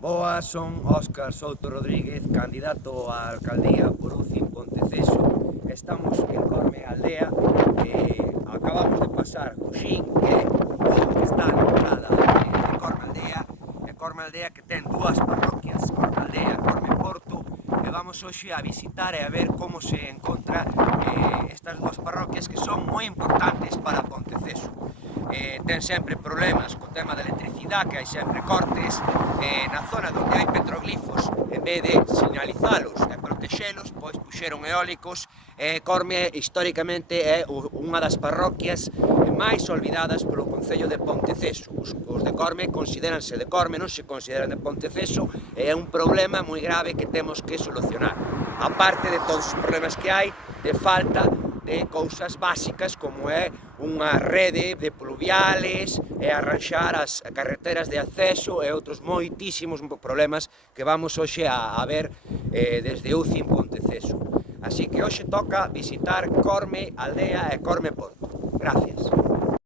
Boas, son Óscar Souto Rodríguez, candidato á alcaldía por UCI en Ponteceso. Estamos en Corme Aldea, acabamos de pasar Cuxín, que está na entrada de Corme Aldea, e Corme Aldea que ten dúas parroquias, Corme Aldea e Corme Porto, e vamos hoxe a visitar e a ver como se encontra estas dúas parroquias que son moi importantes para Ponteceso. Ten sempre problemas co tema da electricidade, que hai sempre cortes, na zona onde hai petroglifos, en vez de sinalizalos e protexelos, pois puxeron eólicos, Corme históricamente é unha das parroquias máis olvidadas polo Concello de Ponteceso. Os de Corme considéranse de Corme, non se consideran de Ponteceso, e é un problema moi grave que temos que solucionar. A parte de todos os problemas que hai, de falta de cousas básicas como é unha rede de pluviales e arranxar as carreteras de acceso e outros moitísimos problemas que vamos hoxe a ver desde UCI en Ponteceso. Así que hoxe toca visitar Corme Aldea e Corme Porto. Gracias.